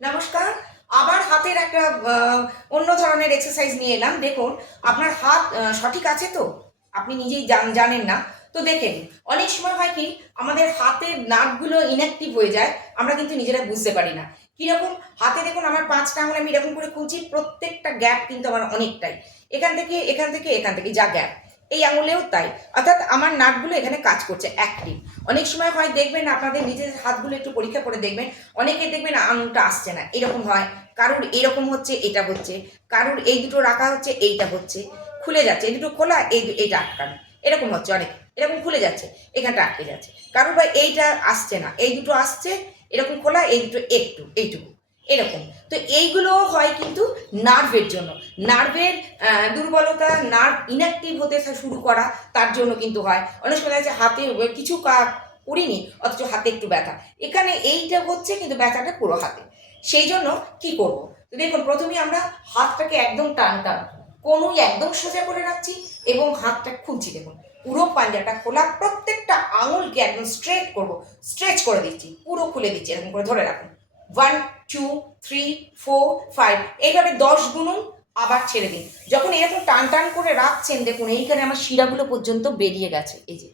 নমস্কার। আবার হাতের একটা অন্য ধরনের এক্সারসাইজ নিয়ে এলাম। দেখুন, আপনার হাত সঠিক আছে তো? আপনি নিজেই জান- জানেন না। তো দেখেন, অনেক সময় হয় কি, আমাদের হাতের নার্ভগুলো ইনঅ্যাক্টিভ হয়ে যায়, আমরা কিন্তু নিজেরা বুঝতে পারি না। কীরকম? হাতে দেখুন, আমার পাঁচটা আঙুল আমি এরকম করে খুলছি, প্রত্যেকটা গ্যাপ কিন্তু আমার অনেকটাই। এখান থেকে এখান থেকে এখান থেকে যা গ্যাপ এই আঙুলেও তাই। অর্থাৎ আমার নাটগুলো এখানে কাজ করছে অ্যাক্টিভ অনেক সময় হয় দেখবেন আপনাদের নিজের হাতগুলো একটু পরীক্ষা করে দেখবেন, অনেকে দেখবেন আঙুলটা আসছে না। এরকম হয়। কারুর এরকম হচ্ছে, এটা হচ্ছে। কারুর এই দুটো রাখা হচ্ছে, এইটা হচ্ছে। খুলে যাচ্ছে। এই দুটো খোলা, এই এইটা আটকানো। এরকম হচ্ছে অনেক। এরকম খুলে যাচ্ছে। এখানটা আটকে যাচ্ছে। কারুর বা এইটা আসছে না। এই দুটো আসছে, এরকম খোলা, এই দুটো একটু, এইটুকু। এরকম। তো এইগুলো হয় কিন্তু নার্ভের জন্য। নার্ভের দুর্বলতা, নার্ভ ইনঅ্যাক্টিভ হতে শুরু করা তার জন্য কিন্তু হয়। অনেক সময় যাচ্ছে হাতে কিছু করিনি, অথচ হাতে একটু ব্যথা। এখানে এইটা হচ্ছে কিন্তু ব্যথাটা পুরো হাতে। সেই জন্য কি করব? তো দেখুন, প্রথমে আমরা হাতটাকে একদম টান টান কোনুই একদম সোজা করে রাখছি এবং হাতটা খুলছি। দেখুন, পুরো পাঞ্জাটা খোলা, প্রত্যেকটা আঙুলকে একদম স্ট্রেট করব স্ট্রেচ করে দিচ্ছি, পুরো খুলে দিচ্ছি, এরকম করে ধরে রাখুন। One two three four five এইভাবে দশ গুনুন আবার ছেড়ে দিন। যখন এরকম টান টান করে রাখছেন, দেখুন, এইখানে আমার শিরাগুলো পর্যন্ত বেরিয়ে গেছে। এই যে,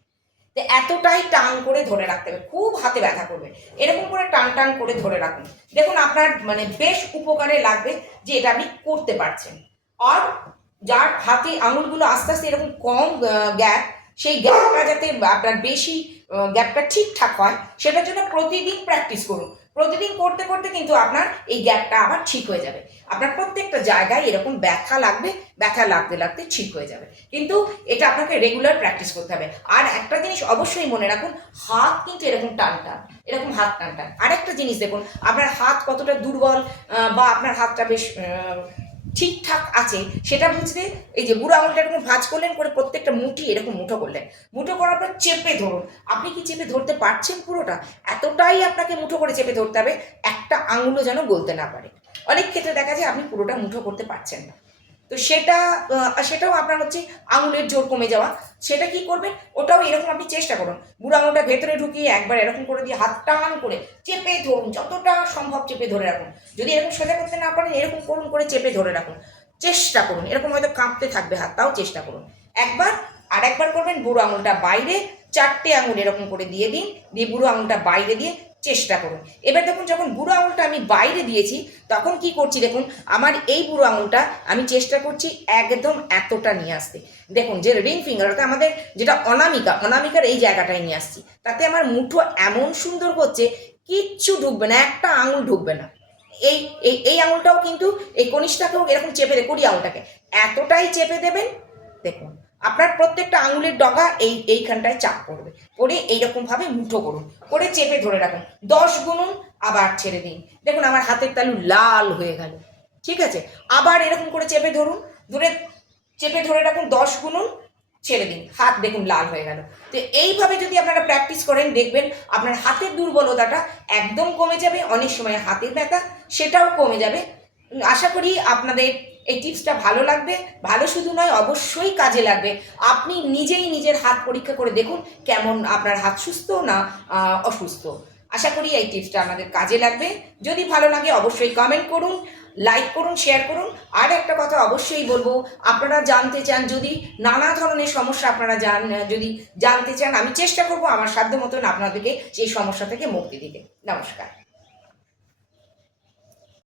তো এতটাই টান করে ধরে রাখতে হবে। খুব হাতে ব্যথা করবে। এরকম করে টান টান করে ধরে রাখুন। দেখুন, আপনার মানে বেশ উপকারে লাগবে যে এটা আপনি করতে পারছেন। আর যার হাতে আঙুলগুলো আস্তে আস্তে এরকম কম গ্যাপ সেই গ্যাপটা যাতে আপনার বেশি গ্যাপটা ঠিকঠাক হয়, সেটার জন্য প্রতিদিন প্র্যাকটিস করুন। প্রতিদিন করতে করতে কিন্তু আপনার এই গ্যাপটা আবার ঠিক হয়ে যাবে। আপনার প্রত্যেকটা জায়গায় এরকম ব্যথা লাগবে, ব্যথা লাগতে লাগতে ঠিক হয়ে যাবে। কিন্তু এটা আপনাকে রেগুলার প্র্যাকটিস করতে হবে। আর একটা জিনিস অবশ্যই মনে রাখুন, হাত কিন্তু এরকম টান টান এরকম হাত টান টান আরেকটা জিনিস দেখুন, আপনার হাত কতটা দুর্বল বা আপনার হাতটা বেশ ঠিকঠাক আছে, সেটা বুঝতে এই যে বুড়ো আঙুলটা এরকম ভাঁজ করলেন করে প্রত্যেকটা মুঠি এরকম মুঠো করলেন। মুঠো করার পর চেপে ধরুন। আপনি কি চেপে ধরতে পারছেন পুরোটা? এতটাই আপনাকে মুঠো করে চেপে ধরতে হবে, একটা আঙুলও যেন গলতে না পারে। অনেক ক্ষেত্রে দেখা যায় আপনি পুরোটা মুঠো করতে পারছেন না। তো সেটা সেটাও আপনার হচ্ছে আঙুলের জোর কমে যাওয়া। সেটা কি করবেন? ওটাও এরকম আপনি চেষ্টা করুন। বুড়ো আঙুলটা ভেতরে ঢুকিয়ে একবার এরকম করে দিয়ে হাত টান করে চেপে ধরুন, যতটা সম্ভব চেপে ধরে রাখুন। যদি এরকম সোজা করতে না পারেন, এরকম করুন করে চেপে ধরে রাখুন। চেষ্টা করুন, এরকম হয়তো কাঁপতে থাকবে হাত, তাও চেষ্টা করুন। একবার আর একবার করবেন, বুড়ো আঙুলটা বাইরে, চারটে আঙুল এরকম করে দিয়ে দিন, দিয়ে বুড়ো আঙুলটা বাইরে দিয়ে চেষ্টা করুন। এবার দেখুন, যখন বুড়ো আঙুলটা আমি বাইরে দিয়েছি, তখন কি করছি দেখুন, আমার এই বুড়ো আঙুলটা আমি চেষ্টা করছি একদম এতটা নিয়ে আসতে। দেখুন, যে রিং ফিঙ্গার, অর্থাৎ আমাদের যেটা অনামিকা, অনামিকার এই জায়গাটায় নিয়ে আসছি। তাতে আমার মুঠো এমন সুন্দর করছে, কিচ্ছু ঢুকবে না, একটা আঙুল ঢুকবে না। এই এই এই আঙুলটাও কিন্তু এই কনিষ্ঠাকেও এরকম চেপে দে, কুড়ি আঙুলটাকে। এতটাই চেপে দেবেন, দেখুন। আপনার প্রত্যেকটা আঙুলের ডগা এই, এইখানটায় চাপ পড়বে। পড়ে এইরকমভাবে মুঠো করুন, করে চেপে ধরে রাখুন। দশ গুনুন, আবার ছেড়ে দিন। দেখুন আমার হাতের তালু লাল হয়ে গেল। ঠিক আছে? আবার এরকম করে চেপে ধরুন, ধরে চেপে ধরে রাখুন, দশ গুনুন, ছেড়ে দিন। হাত দেখুন লাল হয়ে গেল। তো এইভাবে যদি আপনারা প্র্যাকটিস করেন, দেখবেন আপনার হাতের দুর্বলতাটা একদম কমে যাবে, অনেক সময় হাতের ব্যথা, সেটাও কমে যাবে। আশা করি আপনাদের এই টিপসটা ভালো লাগবে। ভালো শুধু নয়, অবশ্যই কাজে লাগবে। আপনি নিজেই নিজের হাত পরীক্ষা করে দেখুন কেমন আপনার হাত সুস্থ না অসুস্থ। আশা করি এই টিপসটা আমাদের কাজে লাগবে। যদি ভালো লাগে অবশ্যই কমেন্ট করুন লাইক করুন শেয়ার করুন। আর একটা কথা অবশ্যই বলব, আপনারা জানতে চান, যদি নানা ধরনের সমস্যা আপনারা জান, যদি জানতে চান, আমি চেষ্টা করব আমার সাধ্য মতন আপনাদেরকে সেই সমস্যা থেকে মুক্তি দিতে। নমস্কার।